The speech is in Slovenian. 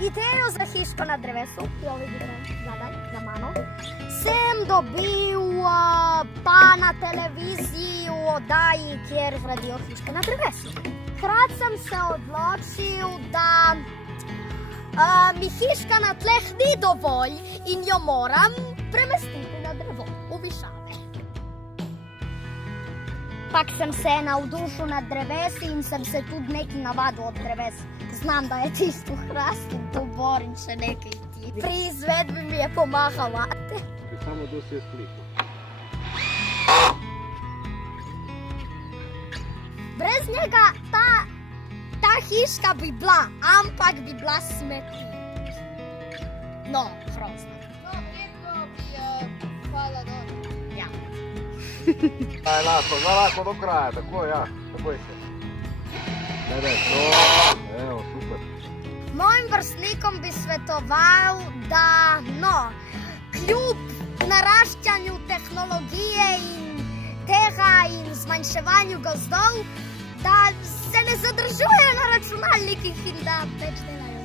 Idejo za hiško na drevesu, ki jo vidite zadaj za mano, sem dobil pa na televiziji v oddaji, kjer gradijo hiške na drevesu. Takrat sem se odločil, da mi hiška na tleh ni dovolj in jo moram premestiti na drevo, v višave. Pak sem se navdušil nad drevesi in sem se tudi nekaj navadil od dreves. Znam, da je tisto hrast in to bor in še nekaj ti. Pri izvedbi mi je pomagala. Samo to si je sklikal. Brez njega ta hiška bi bila, ampak bi bila smeti. No, grozno. No, verjetno bi hvala dol. Ja. Daj, lahko do kraja, tako ja, takoj se. Daj, to, evo, super. Mojim vrstnikom bi svetoval, da kljub naraščanju tehnologije in tega in zmanjševanju gozdov, da se ne zadržujejo na računalnikih in da več delajo.